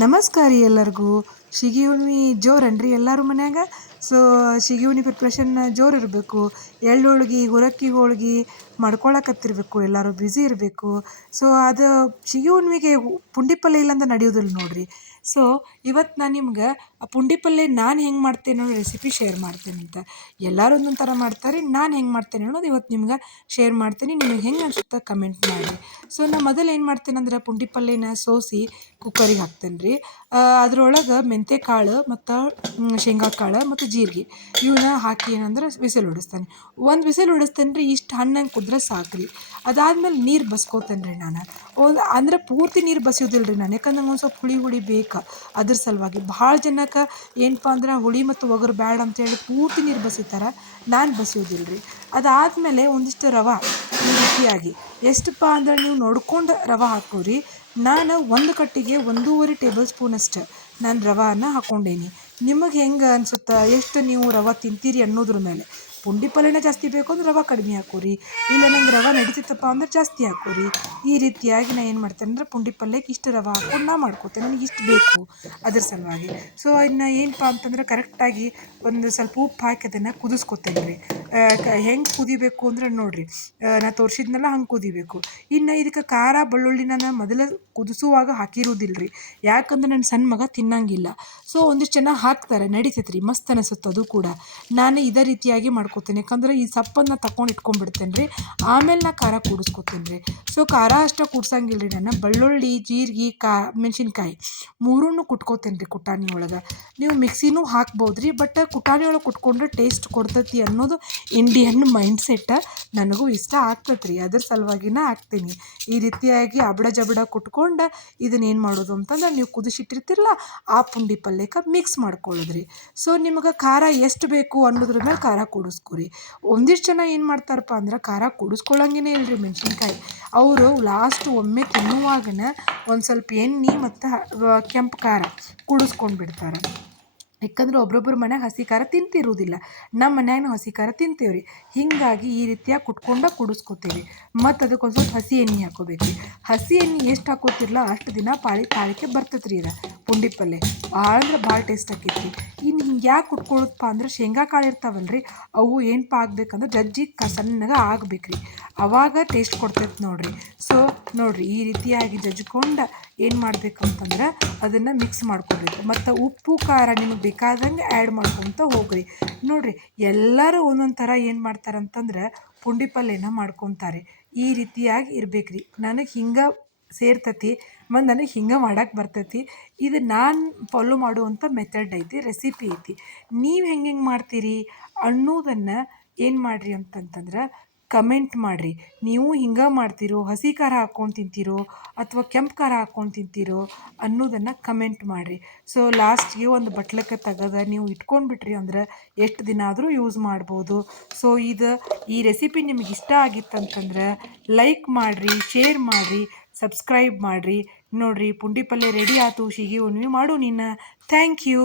ನಮಸ್ಕಾರ ರೀ ಎಲ್ಲರಿಗೂ. ಶಿಗಿ ಹುಣ್ಣಿಮೆ ಜೋರನ್ರಿ ಎಲ್ಲರೂ ಮನ್ಯಾಗ. ಸೊ ಶಿಗಿ ಹುಣ್ಣಿಮೆ ಪ್ರಿಪ್ರೇಷನ್ ಜೋರು ಇರಬೇಕು. ಎಳ್ಳು ಹೋಳ್ಗೆ ಹುರಕ್ಕಿ ಹೋಳ್ಗೆ ಮಾಡ್ಕೊಳಕತ್ತಿರ್ಬೇಕು, ಎಲ್ಲರೂ ಬ್ಯುಸಿ ಇರಬೇಕು. ಸೊ ಅದು ಶಿಗಿ ಹುಣ್ಣಿಮೆಗೆ ಪುಂಡಿ ಪಲ್ಯ ಇಲ್ಲಂತ ನಡೆಯೋದಿಲ್ಲ ನೋಡ್ರಿ. ಸೊ ಇವತ್ತು ನಾನು ನಿಮ್ಗೆ ಆ ಪುಂಡಿ ಪಲ್ಯ ನಾನು ಹೆಂಗೆ ಮಾಡ್ತೇನೆ ಅನ್ನೋ ರೆಸಿಪಿ ಶೇರ್ ಮಾಡ್ತೇನೆ ಅಂತ. ಎಲ್ಲರೂ ಒಂದೊಂದು ಥರ ಮಾಡ್ತಾರೆ, ನಾನು ಹೆಂಗೆ ಮಾಡ್ತೇನೆ ಅನ್ನೋದು ಇವತ್ತು ನಿಮ್ಗೆ ಶೇರ್ ಮಾಡ್ತೀನಿ. ನಿಮಗೆ ಹೆಂಗೆ ಅನ್ಸುತ್ತೆ ಕಮೆಂಟ್ ಮಾಡಿ. ಸೊ ನಾನು ಮೊದಲು ಏನು ಮಾಡ್ತೇನೆ ಅಂದ್ರೆ ಪುಂಡಿ ಪಲ್ಯನ ಸೋಸಿ ಕುಕ್ಕರಿಗೆ ಹಾಕ್ತೇನೆ ರೀ. ಅದ್ರೊಳಗೆ ಮೆಂತ್ಯ ಕಾಳು ಮತ್ತು ಶೇಂಗಾ ಕಾಳು ಮತ್ತು ಜೀರಿಗೆ ಇವನ್ನ ಹಾಕಿ ಏನಂದ್ರೆ ವಿಸಿಲ್ ಹೊಡಿಸ್ತೇನೆ. ಒಂದು ವಿಸಿಲ್ ಹೊಡಿಸ್ತೇನೆ ರೀ. ಇಷ್ಟು ಹಣ್ಣಂಗೆ ಕುದ್ರೆ ಸಾಕ್ರಿ. ಅದಾದ್ಮೇಲೆ ನೀರು ಬಸ್ಕೋತೇನೆ ರೀ ನಾನು. ಅಂದ್ರೆ ಪೂರ್ತಿ ನೀರು ಬಸಿಯೋದಿಲ್ಲ ರೀ ನಾನು, ಯಾಕಂದ್ರೆ ನಂಗೆ ಒಂದು ಸ್ವಲ್ಪ ಹುಳಿ ಬೇಕು. ಅದ್ರ ಸಲುವಾಗಿ ಭಾಳ ಜನಕ್ಕೆ ಏನಪ್ಪ ಅಂದ್ರೆ ಹುಳಿ ಮತ್ತು ಒಗರು ಬ್ಯಾಡ ಅಂತೇಳಿ ಪೂರ್ತಿ ನೀರು ಬಸಿತಾರೆ. ನಾನು ಬಸಿಯೋದಿಲ್ಲ ರೀ. ಅದಾದಮೇಲೆ ಒಂದಿಷ್ಟು ರವೆ ಈ ರೀತಿಯಾಗಿ ಎಷ್ಟಪ್ಪ ಅಂದ್ರೆ ನೀವು ನೋಡ್ಕೊಂಡು ರವೆ ಹಾಕೋರಿ. ನಾನು ಒಂದು ಕಟ್ಟಿಗೆ 1.5 ಟೇಬಲ್ ಸ್ಪೂನಷ್ಟು ನಾನು ರವಾನ ಹಾಕ್ಕೊಂಡೇನಿ. ನಿಮಗೆ ಹೆಂಗೆ ಅನ್ಸುತ್ತೆ, ಎಷ್ಟು ನೀವು ರವೆ ತಿಂತೀರಿ ಅನ್ನೋದ್ರ ಮೇಲೆ. ಪುಂಡಿ ಪಲ್ಯನ ಜಾಸ್ತಿ ಬೇಕು ಅಂದ್ರೆ ರವೆ ಕಡಿಮೆ ಹಾಕೋರಿ, ಇಲ್ಲ ನಂಗೆ ರವೆ ನಡೀತಿತ್ತಪ್ಪ ಅಂದ್ರೆ ಜಾಸ್ತಿ ಹಾಕೋರಿ. ಈ ರೀತಿಯಾಗಿ ನಾನು ಏನು ಮಾಡ್ತೇನೆ ಅಂದ್ರೆ ಪುಂಡಿ ಪಲ್ಯಕ್ಕೆ ಇಷ್ಟು ರವೆ ಹಾಕ್ಕೊಂಡು ನಾ ಮಾಡ್ಕೋತೇನೆ, ನನಗೆ ಇಷ್ಟು ಬೇಕು ಅದ್ರ ಸಲುವಾಗಿ. ಸೊ ಇನ್ನು ಏನಪ್ಪ ಅಂತಂದ್ರೆ ಕರೆಕ್ಟಾಗಿ ಒಂದು ಸ್ವಲ್ಪ ಉಪ್ಪು ಹಾಕಿ ಅದನ್ನು ಕುದಿಸ್ಕೊತೇನೆ ರೀ. ಹೆಂಗೆ ಕುದಿಬೇಕು ಅಂದ್ರೆ ನೋಡಿರಿ, ನಾ ತೋರಿಸಿದ್ನಲ್ಲ ಹಂಗೆ ಕುದಿಬೇಕು. ಇನ್ನು ಇದಕ್ಕೆ ಖಾರ ಬೆಳ್ಳುಳ್ಳಿ ನಾನು ಮೊದಲು ಕುದಿಸುವಾಗ ಹಾಕಿರೋದಿಲ್ಲ ರೀ, ಯಾಕಂದ್ರೆ ನನ್ನ ಸಣ್ಣ ಮಗ ತಿನ್ನಂಗಿಲ್ಲ. ಸೊ ಒಂದಿಷ್ಟು ಜನ ಹಾಕ್ತಾರೆ, ನಡೀತೈತೆ ರೀ, ಮಸ್ತ್ ಅನಿಸುತ್ತೆ ಅದು ಕೂಡ. ನಾನು ಇದೇ ರೀತಿಯಾಗಿ ಮಾಡ್ಕೋತೇನೆ, ಯಾಕಂದ್ರೆ ಈ ಸಪ್ಪನ್ನು ತಗೊಂಡು ಇಟ್ಕೊಂಡ್ಬಿಡ್ತೇನೆ ರೀ. ಆಮೇಲೆ ನಾ ಖಾರ ಕೂಡಿಸ್ಕೊತೇನೆ ರೀ. ಸೊ ಖಾರ ಅಷ್ಟೇ ಕೂಡ್ಸಂಗಿಲ್ಲ ರೀ, ನಾನು ಬೆಳ್ಳುಳ್ಳಿ ಜೀರಿಗೆ ಮೆಣಸಿನ್ಕಾಯಿ ಮೂರನ್ನು ಕುಟ್ಕೋತೇನೆ ರೀ ಕುಟಾಣಿ ಒಳಗೆ. ನೀವು ಮಿಕ್ಸಿನೂ ಹಾಕ್ಬೋದು ರೀ, ಬಟ್ ಕುಟಾಣಿ ಒಳಗೆ ಕುಟ್ಕೊಂಡ್ರೆ ಟೇಸ್ಟ್ ಕೊಡ್ತೈತಿ ಅನ್ನೋದು ಇಂಡಿಯನ್ ಮೈಂಡ್ಸೆಟ್. ನನಗೂ ಇಷ್ಟ ಆಗ್ತೈತೆ ರೀ, ಅದ್ರ ಸಲುವಾಗಿನ ಹಾಕ್ತೀನಿ. ಈ ರೀತಿಯಾಗಿ ಅಬಡ ಜಬಡ ಕುಟ್ಕೊಂಡು ಇದನ್ನೇನು ಮಾಡೋದು ಅಂತಂದ್ರೆ ನೀವು ಕುದಿಸಿಟ್ಟಿರ್ತಿರಲ್ಲ ಆ ಪುಂಡಿ ಪಲ್ಯಕ್ಕೆ ಮಿಕ್ಸ್ ಮಾಡ್ಕೊಳ್ಳೋದ್ರಿ. ಸೊ ನಿಮಗೆ ಖಾರ ಎಷ್ಟು ಬೇಕು ಅನ್ನೋದ್ರ ಮೇಲೆ ಖಾರ ಕೂಡಿಸ್ಕೊರಿ. ಒಂದಿಷ್ಟು ಜನ ಏನು ಮಾಡ್ತಾರಪ್ಪ ಅಂದ್ರೆ ಖಾರ ಕೂಡಿಸ್ಕೊಳ್ಳಂಗೇ ಇಲ್ಲರಿ ಮೆಣಸಿನ್ಕಾಯಿ. ಅವರು ಲಾಸ್ಟ್ ಒಮ್ಮೆ ತಿನ್ನುವಾಗನ ಒಂದು ಸ್ವಲ್ಪ ಎಣ್ಣೆ ಮತ್ತು ಕೆಂಪು ಖಾರ ಕೂಡಿಸ್ಕೊಂಡು ಬಿಡ್ತಾರೆ. ಯಾಕಂದ್ರೆ ಒಬ್ರೊಬ್ಬರು ಮನ್ಯಾಗ ಹಸಿ ಖಾರ ತಿಂತಿರುವುದಿಲ್ಲ, ನಮ್ಮ ಮನ್ಯಾಗ ಹಸಿ ಖಾರ ತಿಂತೇವೆ ರೀ. ಹೀಗಾಗಿ ಈ ರೀತಿಯಾಗಿ ಕುಡಿಸ್ಕೊತೀವಿ. ಮತ್ತು ಅದಕ್ಕೊಂದು ಸ್ವಲ್ಪ ಹಸಿ ಎಣ್ಣೆ ಹಾಕೋಬೇಕು ರೀ. ಹಸಿ ಎಣ್ಣೆ ಎಷ್ಟು ಹಾಕೋತಿರಲ್ಲ ಅಷ್ಟು ದಿನ ತಾಳಿಕೆ ಬರ್ತೈತೆ ರೀ ಇದು ಪುಂಡಿ ಪಲ್ಯ. ಭಾಳ ಅಂದ್ರೆ ಭಾಳ ಟೇಸ್ಟ್ ಆಕೈತಿ. ಇನ್ನು ಹಿಂಗೆ ಯಾಕೆ ಕುಟ್ಕೊಳ್ಳೋದಪ್ಪ ಅಂದ್ರೆ ಶೇಂಗಾ ಕಾಳು ಇರ್ತಾವಲ್ಲ ರೀ, ಅವು ಏನಪ್ಪ ಆಗ್ಬೇಕಂದ್ರೆ ಜಜ್ಜಿ ಸಣ್ಣಗೆ ಆಗ್ಬೇಕು ರೀ, ಅವಾಗ ಟೇಸ್ಟ್ ಕೊಡ್ತೈತೆ ನೋಡಿರಿ. ಸೊ ನೋಡಿರಿ, ಈ ರೀತಿಯಾಗಿ ಜಜ್ಕೊಂಡು ಏನು ಮಾಡಬೇಕು ಅಂತಂದ್ರೆ ಅದನ್ನು ಮಿಕ್ಸ್ ಮಾಡ್ಕೊಬೇಕು. ಮತ್ತು ಉಪ್ಪು ಖಾರ ನಿಮಗೆ ಬೇಕಾದಂಗೆ ಆ್ಯಡ್ ಮಾಡ್ಕೊತ ಹೋಗ್ರಿ. ನೋಡಿರಿ, ಎಲ್ಲರೂ ಒಂದೊಂದು ಥರ ಏನು ಮಾಡ್ತಾರಂತಂದ್ರೆ ಪುಂಡಿ ಪಲ್ಯನ ಮಾಡ್ಕೊತಾರೆ. ಈ ರೀತಿಯಾಗಿ ಇರ್ಬೇಕು ರೀ. ನನಗೆ ಹಿಂಗೆ ಸೇರ್ತತಿ ಮತ್ತು ನನಗೆ ಹಿಂಗೆ ಮಾಡೋಕ್ಕೆ ಬರ್ತೈತಿ. ಇದು ನಾನು ಫಾಲೋ ಮಾಡುವಂಥ ಮೆಥಡ್ ಐತಿ, ರೆಸಿಪಿ ಐತಿ. ನೀವು ಹೆಂಗೆ ಮಾಡ್ತೀರಿ ಅನ್ನೋದನ್ನು ಏನು ಮಾಡಿರಿ ಅಂತಂತಂದ್ರೆ ಕಮೆಂಟ್ ಮಾಡಿರಿ. ನೀವು ಹಿಂಗೆ ಮಾಡ್ತೀರೋ, ಹಸಿ ಖಾರ ಹಾಕ್ಕೊಂಡು ತಿಂತೀರೋ, ಅಥವಾ ಕೆಂಪು ಖಾರ ಹಾಕ್ಕೊಂಡು ತಿಂತೀರೋ ಅನ್ನೋದನ್ನು ಕಮೆಂಟ್ ಮಾಡಿರಿ. ಸೊ ಲಾಸ್ಟ್ಗೆ ಒಂದು ಬಟ್ಲಕ್ಕೆ ತೆಗೆದು ನೀವು ಇಟ್ಕೊಂಡ್ಬಿಟ್ರಿ ಅಂದ್ರೆ ಎಷ್ಟು ದಿನ ಆದರೂ ಯೂಸ್ ಮಾಡ್ಬೋದು. ಸೊ ಈ ರೆಸಿಪಿ ನಿಮಗೆ ಇಷ್ಟ ಆಗಿತ್ತಂತಂದ್ರೆ ಲೈಕ್ ಮಾಡಿರಿ, ಶೇರ್ ಮಾಡಿರಿ, ಸಬ್ಸ್ಕ್ರೈಬ್ ಮಾಡಿರಿ. ನೋಡಿರಿ, ಪುಂಡಿ ಪಲ್ಯ ರೆಡಿ ಆಯ್ತು. ಶಿಗಿ ಹುಣ್ಣಿಮೆ ಮಾಡು ನೀನು. Thank you.